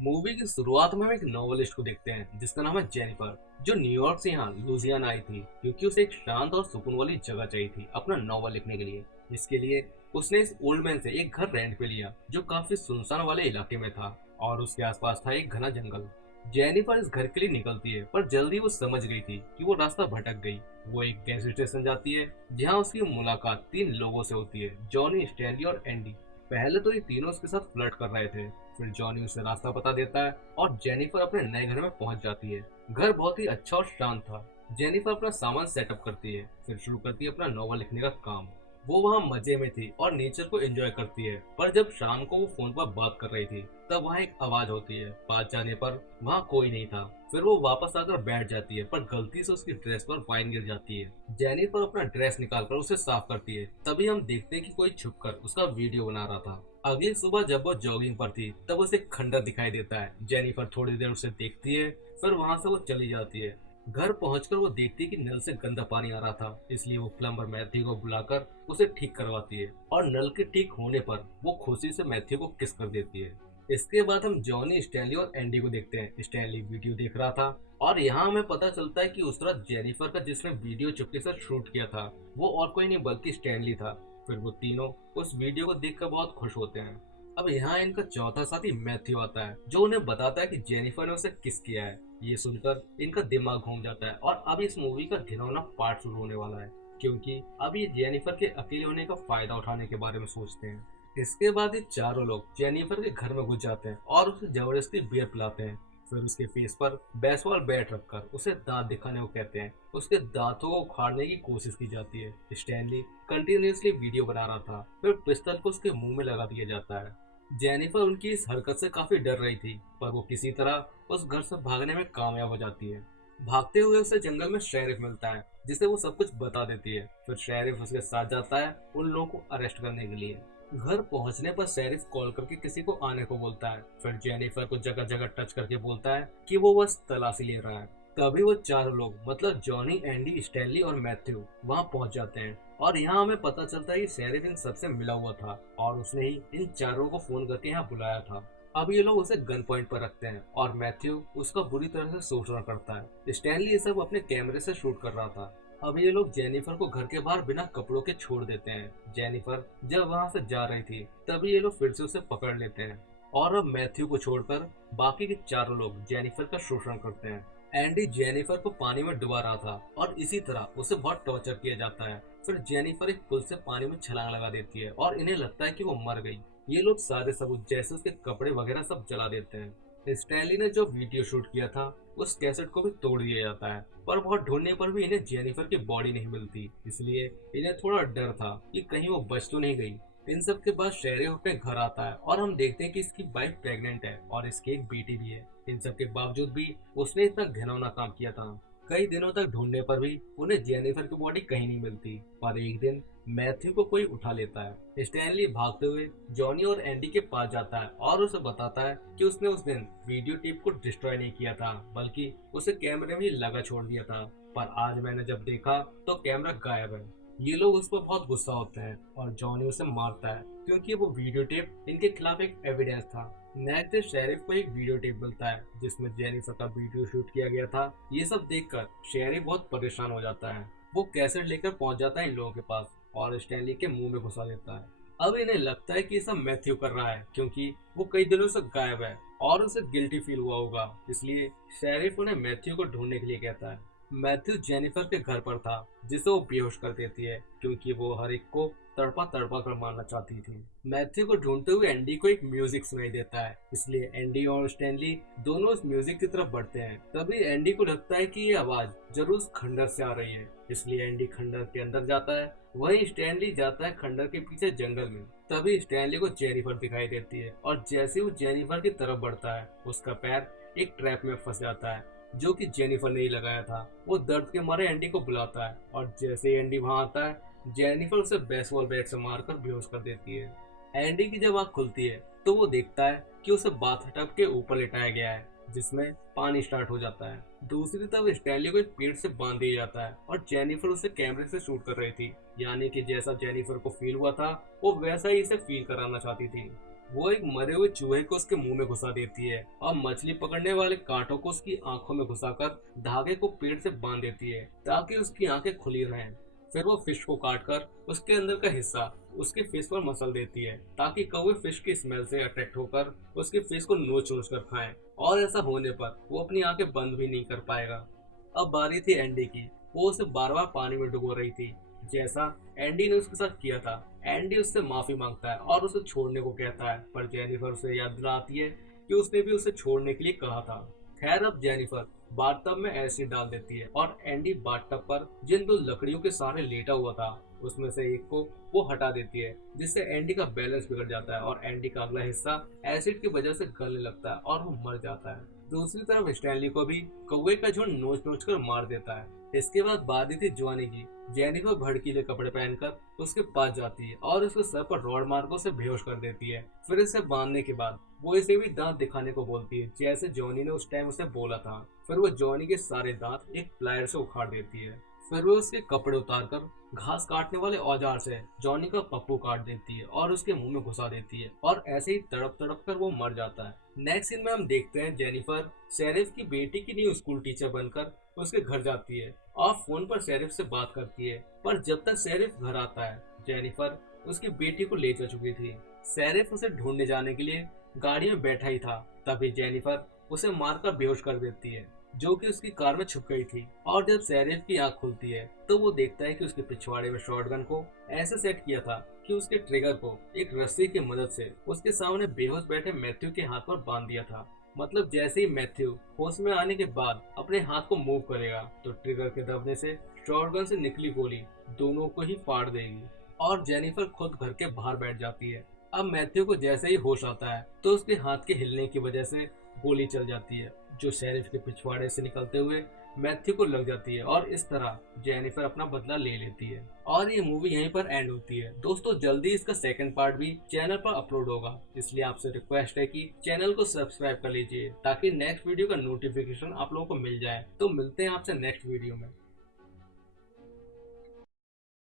Movie की शुरुआत में हम एक नॉवेलिस्ट को देखते हैं जिसका नाम है जेनिफर, जो न्यूयॉर्क से यहाँ लुजियाना आई थी क्योंकि उसे एक शांत और सुकून वाली जगह चाहिए थी अपना नॉवल लिखने के लिए। इसके लिए उसने इस ओल्ड मैन से एक घर रेंट पे लिया जो काफी सुनसान वाले इलाके में था और उसके आसपास था एक घना जंगल। जेनिफर इस घर के लिए निकलती है पर जल्दी वो समझ गई थी कि वो रास्ता भटक गई। वो एक गैस स्टेशन जाती है जहाँ उसकी मुलाकात तीन लोगों से होती है, जॉनी, स्टैनली और एंडी। पहले तो ये तीनों उसके साथ फ्लर्ट कर रहे थे, फिर जॉनी उसे रास्ता बता देता है और जेनिफर अपने नए घर में पहुंच जाती है। घर बहुत ही अच्छा और शांत था। जेनिफर अपना सामान सेटअप करती है, फिर शुरू करती है अपना नॉवल लिखने का काम। वो वहाँ मजे में थी और नेचर को एंजॉय करती है, पर जब शाम को वो फोन पर बात कर रही थी तब वहाँ एक आवाज होती है। बात जाने पर वहाँ कोई नहीं था। फिर वो वापस आकर बैठ जाती है पर गलती से उसकी ड्रेस पर वाइन गिर जाती है। जेनिफर अपना ड्रेस निकालकर उसे साफ करती है, तभी हम देखते हैं कि कोई छुपकर उसका वीडियो बना रहा था। अगली सुबह जब वो जॉगिंग पर थी तब उसे एक खंडर दिखाई देता है। जेनिफर थोड़ी देर उसे देखती है, फिर वहां से वो चली जाती है। घर पहुंचकर वो देखती है कि नल से गंदा पानी आ रहा था, इसलिए वो प्लम्बर मैथ्यू को बुलाकर उसे ठीक करवाती है और नल के ठीक होने पर वो खुशी से मैथ्यू को किस कर देती है। इसके बाद हम जॉनी, स्टैनली और एंडी को देखते हैं। स्टैनली वीडियो देख रहा था और यहाँ हमें पता चलता है कि उस रात जेनिफर का जिसने वीडियो चुपके से शूट किया था वो और कोई नहीं बल्कि स्टैनली था। फिर वो तीनों उस वीडियो को देखकर बहुत खुश होते हैं। अब यहाँ इनका चौथा साथी मैथ्यू आता है जो उन्हें बताता है कि जेनिफर ने उसे किस किया है। ये सुनकर इनका दिमाग घूम जाता है और अब इस मूवी का घिनौना पार्ट शुरू होने वाला है, क्योंकि अब ये जेनिफर के अकेले होने का फायदा उठाने के बारे में सोचते हैं। इसके बाद ये चारों लोग जेनिफर के घर में घुस जाते हैं और उसे जबरदस्ती बियर पिलाते हैं। फिर उसके फेस पर बेसबॉल बैट रखकर उसे दांत दिखाने को कहते हैं। उसके दांतों को उखाड़ने की कोशिश की जाती है। स्टैनली कंटिन्यूअसली वीडियो बना रहा था, फिर पिस्तल को उसके मुंह में लगा दिया जाता है। जेनिफर उनकी इस हरकत से काफी डर रही थी, पर वो किसी तरह उस घर से भागने में कामयाब हो जाती है। भागते हुए उसे जंगल में शेरिफ मिलता है जिसे वो सब कुछ बता देती है। फिर शेरिफ उसके साथ जाता है उन लोगों को अरेस्ट करने के लिए। घर पहुंचने पर शेरिफ कॉल करके किसी को आने को बोलता है। फिर जेनिफर को जगह जगह टच करके बोलता है कि वो बस तलाशी ले रहा है। तभी वो चारों लोग मतलब जॉनी, एंडी, स्टैनली और मैथ्यू वहां पहुंच जाते हैं और यहाँ हमें पता चलता है कि शेरिफ इन सबसे मिला हुआ था और उसने ही इन चारों को फोन करके यहाँ बुलाया था। अब ये लोग उसे गन पॉइंट पर रखते हैं और मैथ्यू उसका बुरी तरह से शोषण करता है। स्टैनली ये सब अपने कैमरे से शूट कर रहा था। अब ये लोग जेनिफर को घर के बाहर बिना कपड़ों के छोड़ देते हैं। जेनिफर जब वहां से जा रही थी तभी ये लोग फिर से उसे पकड़ लेते हैं और अब मैथ्यू को छोड़कर बाकी के चारों लोग जेनिफर का शोषण करते हैं। एंडी जेनिफर को पानी में डुबा रहा था और इसी तरह उसे बहुत टॉर्चर किया जाता है। फिर जेनिफर एक पुल से पानी में छलांग लगा देती है और इन्हें लगता है कि वो मर गई। ये लोग सारे सबूत जैसे उसके कपड़े वगैरह सब जला देते हैं। स्टैनली ने जो वीडियो शूट किया था उस कैसेट को भी तोड़ दिया जाता है, पर बहुत ढूंढने पर भी इन्हें जेनिफर की बॉडी नहीं मिलती, इसलिए इन्हें थोड़ा डर था कि कहीं वो बच तो नहीं गई। इन सब के बाद शेरिफ अपने घर आता है और हम देखते हैं कि इसकी वाइफ प्रेग्नेंट है और इसकी एक बेटी भी है। इन सब के बावजूद भी उसने इतना घिनौना काम किया था। कई दिनों तक ढूंढने पर भी उन्हें जेनिफर की बॉडी कहीं नहीं मिलती, पर एक दिन मैथ्यू को कोई उठा लेता है। स्टैनली भागते हुए जॉनी और एंडी के पास जाता है और उसे बताता है कि उसने उस दिन वीडियो टेप को डिस्ट्रॉय नहीं किया था, बल्कि उसे कैमरे में ही लगा छोड़ दिया था। पर आज मैंने जब देखा तो कैमरा गायब है। ये लोग उस पर बहुत गुस्सा होते हैं और जॉनी उसे मारता है क्योंकि वो वीडियो टेप इनके खिलाफ एक एविडेंस था। नेक्स्ट डे शेरिफ को एक वीडियो टेप मिलता है जिसमें जेनिफर का वीडियो शूट किया गया था। ये सब देखकर शेरिफ बहुत परेशान हो जाता है। वो कैसेट लेकर पहुंच जाता है इन लोगों के पास और स्टैनली के मुंह में घुसा देता है। अब इन्हें लगता है कि ये सब मैथ्यू कर रहा है क्योंकि वो कई दिनों से गायब है और उसे गिल्टी फील हुआ होगा, इसलिए शेरिफ उन्हें मैथ्यू को ढूंढने के लिए कहता है। मैथ्यू जेनिफर के घर पर था जिसे वो बेहोश कर देती है क्योंकि वो हर एक को तड़पा तड़पा कर मारना चाहती थी। मैथ्यू को ढूंढते हुए एंडी को एक म्यूजिक सुनाई देता है, इसलिए एंडी और स्टैनली दोनों उस म्यूजिक की तरफ बढ़ते हैं। तभी एंडी को लगता है कि ये आवाज जरूर उस खंडर से आ रही है, इसलिए एंडी खंडर के अंदर जाता है। वहीं स्टैनली जाता है खंडर के पीछे जंगल में। तभी स्टैनली को जेनिफर दिखाई देती है और जैसे वो जेनिफर की तरफ बढ़ता है उसका पैर एक ट्रैप में फंस जाता है जो कि जेनिफर ने ही लगाया था। वो दर्द के मारे एंडी को बुलाता है और जैसे ही एंडी वहां आता है जेनिफर उसे बेसबॉल बैट से मारकर बेहोश कर देती है। एंडी की जब आंख खुलती है तो वो देखता है कि उसे बाथटब के ऊपर लिटाया गया है जिसमें पानी स्टार्ट हो जाता है। दूसरी तरफ स्टैनली को एक पेड़ से बांध दिया जाता है और जेनिफर उसे कैमरे से शूट कर रही थी, यानी कि जैसा जेनिफर को फील हुआ था वो वैसा ही इसे फील कराना चाहती थी। वो एक मरे हुए चूहे को उसके मुंह में घुसा देती है और मछली पकड़ने वाले कांटों को उसकी आंखों में घुसाकर धागे को पेड़ से बांध देती है ताकि उसकी आंखें खुली रहें। फिर वो फिश को काटकर उसके अंदर का हिस्सा उसके फिश पर मसल देती है ताकि कौवे फिश की स्मेल से अट्रैक्ट होकर उसके फिश को नोच नोच कर खाएं, और ऐसा होने पर वो अपनी आंखें बंद भी नहीं कर पाएगा। अब बारी थी एंडी की। वो उसे बार बार पानी में डुबो रही थी जैसा एंडी ने उसके साथ किया था। एंडी उससे माफी मांगता है और उसे छोड़ने को कहता है, पर जेनिफर उसे याद दिलाती है कि उसने भी उसे छोड़ने के लिए कहा था। खैर, अब जेनिफर बाथटब में एसिड डाल देती है और एंडी बाथटब पर जिन दो लकड़ियों के सहारे लेटा हुआ था उसमें से एक को वो हटा देती है, जिससे एंडी का बैलेंस बिगड़ जाता है और एंडी का अगला हिस्सा एसिड की वजह से गलने लगता है और वो मर जाता है। दूसरी तरफ स्टैनली को भी कौवे का झुंड नोच नोच कर मार देता है। इसके बाद बारी थी जोनी की। जेनिफर भड़कीले कपड़े पहनकर उसके पास जाती है और उसके सर पर रॉड मारकर उसे बेहोश कर देती है। फिर इसे बांधने के बाद वो इसे भी दांत दिखाने को बोलती है जैसे जॉनी ने उस टाइम उसे बोला था। फिर वो जॉनी के सारे दांत एक प्लायर से उखाड़ देती है। फिर वो उसके कपड़े उतारकर घास काटने वाले औजार से जॉनी का पप्पू काट देती है और उसके मुंह में घुसा देती है, और ऐसे ही तड़प तड़प कर वो मर जाता है। नेक्स्ट सीन में हम देखते हैं जेनिफर शेरिफ की बेटी की न्यू स्कूल टीचर बनकर उसके घर जाती है और फोन पर शेरिफ से बात करती है। पर जब तक शेरिफ घर आता है जेनिफर उसकी बेटी को ले जा चुकी थी। शेरिफ उसे ढूंढने जाने के लिए गाड़ी में बैठा ही था, तभी जेनिफर उसे मारकर बेहोश कर देती है जो कि उसकी कार में छुप गई थी। और जब शेरिफ की आंख खुलती है तो वो देखता है कि उसके पिछवाड़े में शॉटगन को ऐसे सेट किया था कि उसके ट्रिगर को एक रस्सी की मदद से उसके सामने बेहोश बैठे मैथ्यू के हाथ पर बांध दिया था। मतलब जैसे ही मैथ्यू होश में आने के बाद अपने हाथ को मूव करेगा तो ट्रिगर के दबने से शॉटगन से निकली गोली दोनों को ही फाड़ देगी और जेनिफर खुद घर के बाहर बैठ जाती है। अब मैथ्यू को जैसे ही होश आता है तो उसके हाथ के हिलने की वजह से गोली चल जाती है जो शेरिफ के पिछवाड़े से निकलते हुए मैथ्यू को लग जाती है, और इस तरह जेनिफर अपना बदला ले लेती है। और ये मूवी यहीं पर एंड होती है। दोस्तों, जल्दी इसका सेकंड पार्ट भी चैनल पर अपलोड होगा, इसलिए आपसे रिक्वेस्ट है कि चैनल को सब्सक्राइब कर लीजिए ताकि नेक्स्ट वीडियो का नोटिफिकेशन आप लोगों को मिल जाए। तो मिलते हैं आपसे नेक्स्ट वीडियो में।